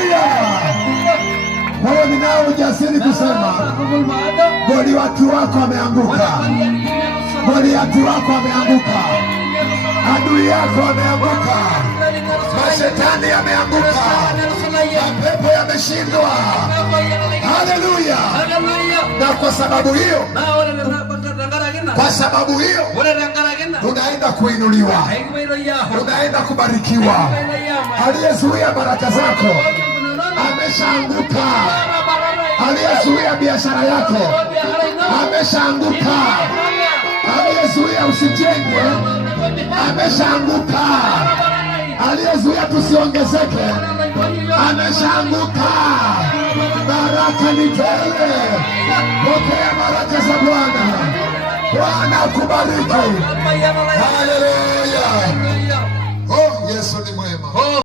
Haleluya! Kwa hiyo ninao ujasiri kusema Goliathi wako ameanguka. Goliathi wako ameanguka. Adui yako ameanguka. Mashetani yameanguka. Mapepo yameshindwa. Haleluya! Na kwa sababu hiyo unaenda kuinuliwa, unaenda kubarikiwa. Aliyezuia baraka zako ameshaanguka. Aliyezuia biashara yako ameshaanguka. Aliyezuia usijenge ameshaanguka. Aliyezuia tusiongezeke ameshaanguka. Baraka ni tele. Pokea baraka za Bwana. Bwana akubariki. Haleluya. Oh, Yesu ni mwema.